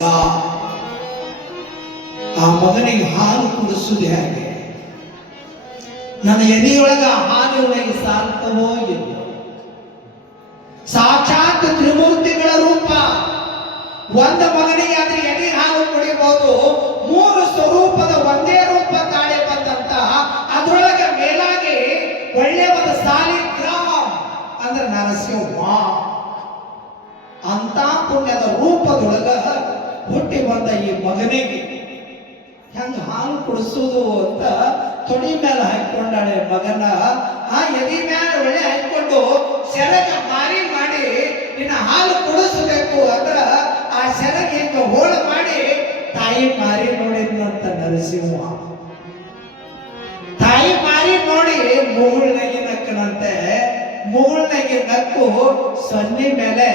ಆ ಮಗನಿಗೆ ಹಾಲು ಕುಡಿಸುವುದು ಹೇಗೆ? ನನ್ನ ಎದೆಯೊಳಗ ಹಾಲಿನೊಳಗೆ ಸಾಲ್ತವೋ ಇಲ್ಲ. ಸಾಕ್ಷಾತ್ ತ್ರಿಮೂರ್ತಿಗಳ ರೂಪ. ಒಂದು ಮಗನಿಗೆ ಆದ್ರೆ ಎದೆ ಹಾಲು ಕುಡಿಬಹುದು. ಮೂರು ಸ್ವರೂಪದ ಒಂದೇ ರೂಪ ತಾಳೆ ಬಂದಂತ ಅದರೊಳಗೆ ಮೇಲಾಗಿ ಒಳ್ಳೆ ಒಂದು ಸಾಲಿಗ್ರಾಮ್ ಅಂದ್ರೆ ನರಸಿಂಹ ಅಂತ ಪುಣ್ಯದ ರೂಪದೊಳಗ ಹುಟ್ಟಿ ಬಂದ ಈ ಮಗನಿಗೆ ಹೆಂಗ ಹಾಲು ಕುಡಿಸುವುದು ಅಂತ ತೊಡಿ ಮೇಲೆ ಹಾಕೊಂಡಾಳೆ ಮಗನ. ಆ ಎದಿ ಮೇಲೆ ಒಳ್ಳೆ ಹಾಕೊಂಡು ಸೆರಗ ಮಾರಿ ಮಾಡಿ ಇನ್ನು ಹಾಲು ಕುಡಿಸಬೇಕು ಅಂದ್ರ ಆ ಸೆರಗ ಹಿಂಗ ಹೋಳ ಮಾಡಿ ತಾಯಿ ಮಾರಿ ನೋಡಿದ್ನಂತ ನರಸಿಂಹ. ತಾಯಿ ಮಾರಿ ನೋಡಿ ಮುಗುಳ್ನಾಗಿ ನಕ್ಕನಂತೆ. ಮುಗುಳ್ನಾಗಿ ನಕ್ಕು ಸೊನ್ನೆ ಮೇಲೆ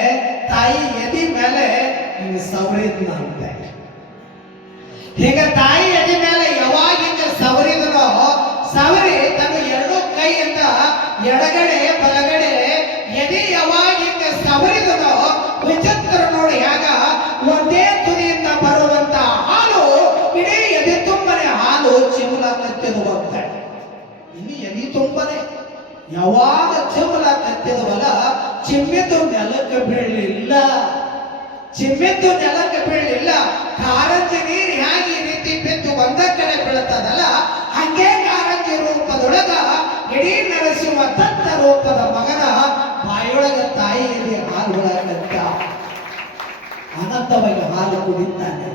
ತಾಯಿ ಎದಿ ಮೇಲೆ ಹಿಂಗ ಸವರಿದ್ನಂತೆ. ಈಗ ತಾಯಿ ಎದಿ ಮೇಲೆ ಯಾವಾಗ ಹಿಂಗ ಸವರಿದನೋ ಸವರಿ ತನ್ನ ಎರಡು ಕೈಯಿಂದ ಎಡಗಡೆ ಬಲಗಡೆ ಎದಿ ಯಾವಾಗ ಹಿಂಗ ಸವರಿದನೋ ವಿಚಿತ್ರ ನೋಡಿ ಆಗ ಒಂದೇ ತುದಿಯಿಂದ ಬರುವಂತ ಹಾಲು ಇಡೀ ಎದೆ ತುಂಬನೆ ಹಾಲು ಚಿಮುಲಾಕತ್ತಿರುವಂತೆ. ಇನ್ನು ಎದಿ ತುಂಬನೆ ಯಾವಾಗ ಚಿಮುಲಾಕತ್ತಿದವಲ್ಲ ಚಿಮ್ಮಿದ್ದು ನೆಲಕ್ಕೆ ಬೀಳಲಿಲ್ಲ. ಚಿಮ್ಮಿದ್ದು ನೆಲಕ್ಕೆ ಬೀಳಲಿಲ್ಲ. ಕಾರಂಜಿ ನೀರು ಹೇಗೆ ಈ ರೀತಿ ಬಿದ್ದು ಒಂದ ಕಡೆ ಬೀಳುತ್ತದಲ್ಲ ಹಂಗೆ ಕಾರಂಜಿ ರೂಪದೊಳಗ ಇಡೀ ನರಸಿಂಹ ತತ್ತ ರೂಪದ ಮಗನ ಬಾಯೊಳಗ ತಾಯಿಯಲ್ಲಿ ಹಾಲು ಒಳಗಂತ ಅನಂತವಾಗಿ ಹಾಲು ಕುಡಿತಾನೆ.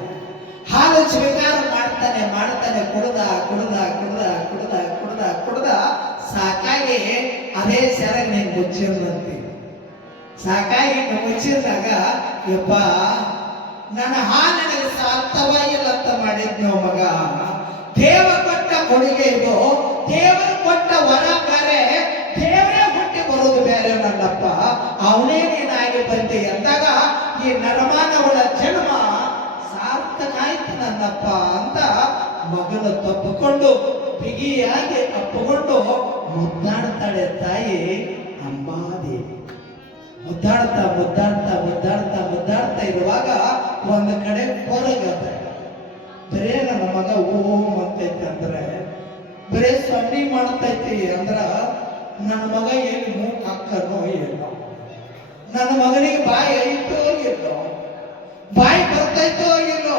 ಹಾಲು ಸ್ವೀಕಾರ ಮಾಡ್ತಾನೆ ಕುಡ್ದ ಕುಡ್ದ ಕುಡ್ದ ಕುಡ್ದ ಕುಡ್ದ ಕುಡ್ದ ಸಾಕಾಗಿ ಅದೇ ಸೆರಗ ನೀನು ಮುಚ್ಚಿರ್ದಂತೆ. ಸಾಕಾಗಿ ಮುಚ್ಚಿದಾಗ ಯಪ್ಪ ನನ್ನ ಹಾಲು ನನಗೆ ಸಾರ್ಥವ ಇಲ್ಲ ಅಂತ ಮಾಡಿದ್ನೋ ಮಗ. ದೇವ ಕೊಟ್ಟ ಕೊಡುಗೆ ಇದು, ದೇವರು ಕೊಟ್ಟ ವರ ಬೇರೆ, ದೇವರೇ ಹುಟ್ಟಿ ಬರೋದು ಬೇರೆ ನನ್ನಪ್ಪ. ಅವನೇ ನೀನಾಗಿ ಬಂದೆ ಅಂದಾಗ ಈ ನರಮಾನವಳ ಜನ್ಮ ಸಾರ್ಥಕ ಆಯ್ತು ನನ್ನಪ್ಪ ಅಂತ ಮಗನ ತಪ್ಪಿಕೊಂಡು ಬಿಗಿಯಾಗಿ ಅಪ್ಪಕೊಂಡು ಮುದ್ದಾಡ್ತಾಳೆ ತಾಯಿ ಅಂಬಾದೇವಿ. ಮುದ್ದಾಡ್ತಾ ಮುದ್ದಾಡ್ತಾ ಮುದ್ದಾಡ್ತಾ ಮುದ್ದಾಡ್ತಾ ಇರುವಾಗ ಒಂದು ಕಡೆ ಹೊರಗದ ಬರೇ ನನ್ನ ಮಗ ಓಂ ಅಂತೈತಿ ಅಂದ್ರೆ ಬರೇ ಸೊನ್ನೆ ಮಾಡ್ತೈತಿ ಅಂದ್ರ ನನ್ನ ಮಗ ಏನು ಮೂಕ್ ಹಾಕನೋ ಏನೋ, ನನ್ನ ಮಗನಿಗೆ ಬಾಯಿ ಐತೋ ಇಲ್ಲೋ, ಬಾಯಿ ಬರ್ತೈತೋ ಇಲ್ಲೋ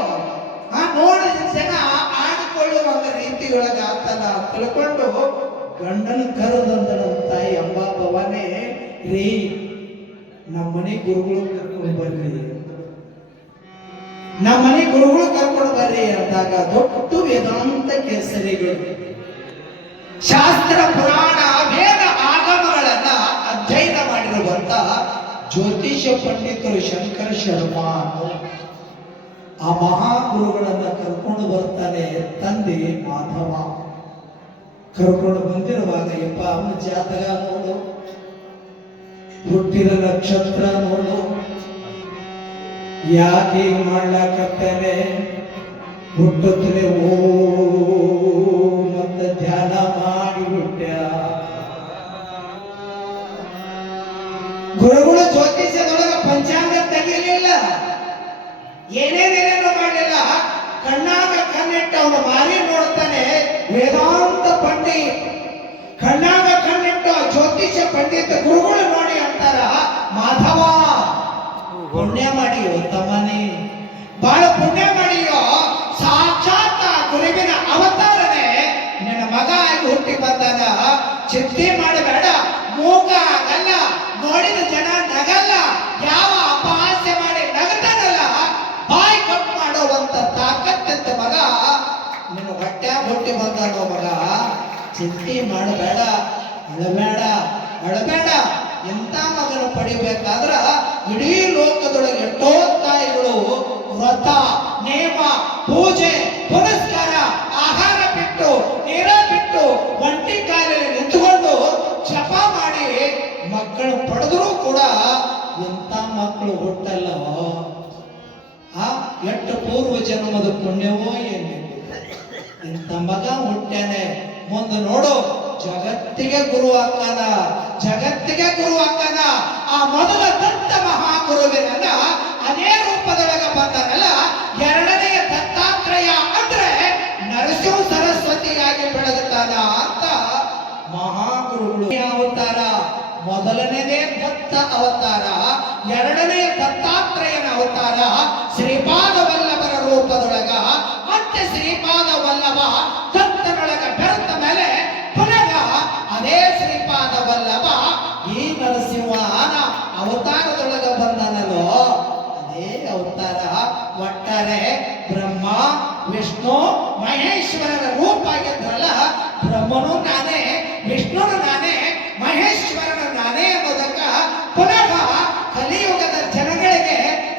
ನೋಡಿದ ಜನ ಆಡಿಕೊಳ್ಳುವಾಗ ರೀತಿಯೊಳಗ ಆತನ ತಿಳ್ಕೊಂಡು ಗಂಡನ ಕರೆದಂತ ನಮ್ಮ ತಾಯಿ ಅಂಬಾ ಭವಾನೇ ರೀ ನಮ್ಮ ಮನೆ ಗುರುಗಳು ಕರ್ಕೊಂಡು ಬರ್ರಿ, ನಮ್ಮ ಮನೆ ಗುರುಗಳು ಕರ್ಕೊಂಡು ಬರ್ರಿ ಅಂದಾಗ ದೊಡ್ಡ ವೇದಾಂತ ಕೇಸರಿಗಳು ಶಾಸ್ತ್ರ ಪುರಾಣ ವೇದ ಆಗಮಗಳನ್ನ ಅಧ್ಯಯನ ಮಾಡಿರುವಂತ ಜ್ಯೋತಿಷ್ಯ ಪಂಡಿತರು ಶಂಕರ ಶರ್ಮಾ ಆ ಮಹಾಗುರುಗಳನ್ನ ಕರ್ಕೊಂಡು ಬರ್ತಾನೆ ತಂದೆ ಮಾಧವ. ಕರ್ಕೊಂಡು ಬಂದಿರುವಾಗ ಯಪ್ಪ ಅವನ ಜಾತಕ ನೋಡು, ಹುಟ್ಟಿದ ನಕ್ಷತ್ರ ನೋಡು, ಯಾಕೆ ಮಾಡ್ಲಾಕತ್ತೇನೆ ಹುಟ್ಟುತ್ತಲೇ ಓ ಮತ್ತೆ ಧ್ಯಾನ ಮಾಡಿಬಿಟ್ಟ. ಗುರುಗಳು ಜ್ಯೋತಿಷ್ಯದೊಳಗ ಪಂಚಾಂಗ ತೆಗಿಲಿಲ್ಲ, ಏನೇನೇನೇನು ಮಾಡಲಿಲ್ಲ. ಕಣ್ಣಾಗ ಕಣ್ಣಿಟ್ಟು ಅವನು ಮಾರಿ ನೋಡ್ತಾನೆ ವೇದಾಂತ ಪಂಡಿತ್. ಕಣ್ಣಾಗ ಕಣ್ಣಿಟ್ಟು ಜ್ಯೋತಿಷ್ಯ ಪಂಡಿತ ಗುರುಗಳು ನೋಡಿ ಅಂತಾರ ಮಾಧವ ಪುಣ್ಯ ಮಾಡಿಯೋ ತಮ್ಮನೇ, ಬಹಳ ಪುಣ್ಯ ಮಾಡಿಯೋ. ಸಾಕ್ಷಾತ್ ಗುರುವಿನ ಅವತಾರನೆ ನಿನ್ನ ಮಗ ಆಗಿ ಹುಟ್ಟಿ ಬಂದಾಗ ಚಿಂತೆ ಮಾಡಬೇಡ, ಮೂಗ ಆಗಲ್ಲ, ನೋಡಿದ ಜನ ನಗಲ್ಲ, ಯಾವ ಅಪಹಾಸ್ಯ ಮಾಡಿ ನಗತಾನಲ್ಲ ಬಾಯಿ ಕಟ್ ಮಾಡುವಂತ ತಾಕತ್ತಂತ ಮಗ ನಿನ್ನ ಹೊಟ್ಟೆ ಹುಟ್ಟಿ ಬಂದಾನೋ ಮಗ. ಚಿಂತೆ ಮಾಡಬೇಡ, ಅಳಬೇಡ ಅಳಬೇಡ. ಎಂತ ಮಗನ ಪಡಿಬೇಕಾದ್ರ ಇಡೀ ಲೋಕದೊಳಗೆ ಎಷ್ಟೋ ತಾಯಿಗಳು ವ್ರತ ನೇಮ ಪೂಜೆ ಪುನಸ್ಕಾರ ಆಹಾರ ಬಿಟ್ಟು ನೀರ ಬಿಟ್ಟು ಒಂಟಿ ಕಾಲಲ್ಲಿ ನಿಂತುಕೊಂಡು ಜಪ ಮಾಡಿ ಮಕ್ಕಳು ಪಡೆದರೂ ಕೂಡ ಎಂತ ಮಕ್ಕಳು ಹುಟ್ಟಲ್ಲ. ಎಷ್ಟು ಪೂರ್ವ ಜನ್ಮದ ಪುಣ್ಯವೋ ಏನಿಲ್ಲ. ಇಂಥ ಮಗ ಹುಟ್ಟ್ಯಾನೆ, ಮುಂದೆ ನೋಡು ಜಗತ್ತಿಗೆ ಗುರು ಹಾಕನ, ಜಗತ್ತಿಗೆ ಗುರು ಹಾಕನ. ಆ ಮೊದಲ ದತ್ತ ಮಹಾಗುರುವಿನನ್ನ ಅದೇ ರೂಪದೊಳಗ ಬಂದನಲ್ಲ ಮೊದಲನೇದೇ ದತ್ತ ಅವತಾರ, ಎರಡನೇ ದತ್ತಾತ್ರೇಯನ ಅವತಾರ ಶ್ರೀಪಾದ ವಲ್ಲಭರ ರೂಪದೊಳಗ, ಮತ್ತೆ ಶ್ರೀಪಾದ ವಲ್ಲಭ ದತ್ತನೊಳಗ ಬೆರೆತ ಮೇಲೆ ಪುನಃ ಅದೇ ಶ್ರೀಪಾದ ವಲ್ಲಭ ಈ ನರಸಿಂಹನ ಅವತಾರದೊಳಗ ಬಂದನಲ್ಲೋ ಅದೇ ಅವತಾರ. ಒಟ್ಟಾರೆ ಬ್ರಹ್ಮ ವಿಷ್ಣು ಮಹೇಶ್ವರರ ರೂಪ ಆಗಿದ್ರಲ್ಲ, ಬ್ರಹ್ಮನು ನಾನೇ, ವಿಷ್ಣುನು ನಾನೇ, ಮಹೇಶ್ವರನ ನಾನೇ ಎಂಬುದಕ್ಕ ಪುನಃ ಕಲಿಯುಗದ ಜನಗಳಿಗೆ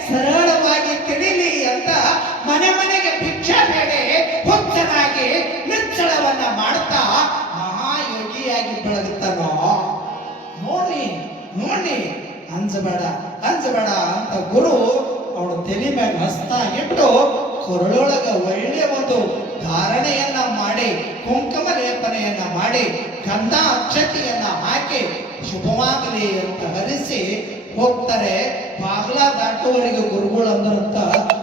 ಸರಳವಾಗಿ ತಿಳಿಲಿ ಅಂತ ಮನೆ ಮನೆಗೆ ಭಿಕ್ಷೆ ಬೇಡಿ ಹುಚ್ಚನಾಗಿ ನಿರ್ಚಳವನ್ನ ಮಾಡ್ತಾ ಮಹಾಯೋಗಿಯಾಗಿ ಬೆಳಗುತ್ತಾನೋ. ನೋಡಿ ನೋಡಿ, ಅಂಜಬೇಡ ಅಂಜಬೇಡ ಅಂತ ಗುರು ಅವಳು ತಲೆ ಮ್ಯಾಗ ಹಸ್ತ ಇಟ್ಟು ಕೊರಳೊಳಗ ಒಳ್ಳೆಯ ಒಂದು ಧಾರಣೆಯನ್ನ ಮಾಡಿ, ಕುಂಕುಮ ಲೇಪನೆಯನ್ನ ಮಾಡಿ, ಗಂಧ ಅಕ್ಷತೆಯನ್ನ ಹಾಕಿ ಶುಭವಾಗಲಿ ಅಂತ ಹರಿಸಿ ಹೋಗ್ತಾರೆ. ಬಾಗ್ಲ ದಾಟುವವರೆಗೆ ಗುರುಗಳು ಅಂದ್ರಂತ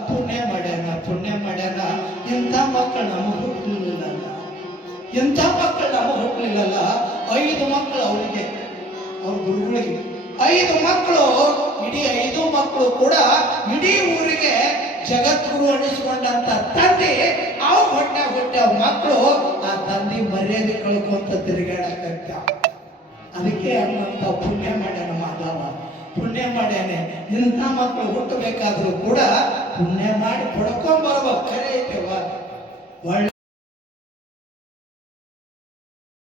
ಪುಣ್ಯ ಮಾಡ್ಯಾನ, ಪುಣ್ಯ ಮಾಡ್ಯಾನ. ಇಂಥ ಮಕ್ಕಳು ನಮಗೆ ಹುಟ್ಟಲಿಲ್ಲ, ಇಂಥ ಮಕ್ಕಳು ನಮಗೆ ಹುಟ್ಟಲಿಲ್ಲಲ್ಲ. 5 ಮಕ್ಕಳು ಅವರಿಗೆ, ಅವ್ರ ಗುರುಗಳಿಗೆ 5 ಮಕ್ಕಳು. ಇಡೀ 5 ಮಕ್ಕಳು ಕೂಡ ಇಡೀ ಊರಿಗೆ ಜಗದ್ಗುರು ಅನಿಸಿಕೊಂಡಂತ ತಂದೆ, ಅವ್ ಹೊಟ್ಟೆ ಮಕ್ಕಳು ಆ ತಂದೆ ಮರ್ಯಾದೆ ಕಳ್ಕೊಂತ ತಿರುಗಾಡಕ್ಕ. ಅದಕ್ಕೆ ಅನ್ನಂತ ಪುಣ್ಯ ಮಾಡ್ಯಾನ ಮಾಧವ, ಪುಣ್ಯ ಮಾಡ್ಯಾನೆ. ಇಂಥ ಮಕ್ಕಳು ಹುಟ್ಟಬೇಕಾದ್ರೂ ಕೂಡ ಪುಣ್ಯ ಮಾಡಿ ಪಡ್ಕೊಂಡ್ ಬರ್ಬೇಕು. ಖರೆ ಐತೆವ ಒಳ್ಳೆ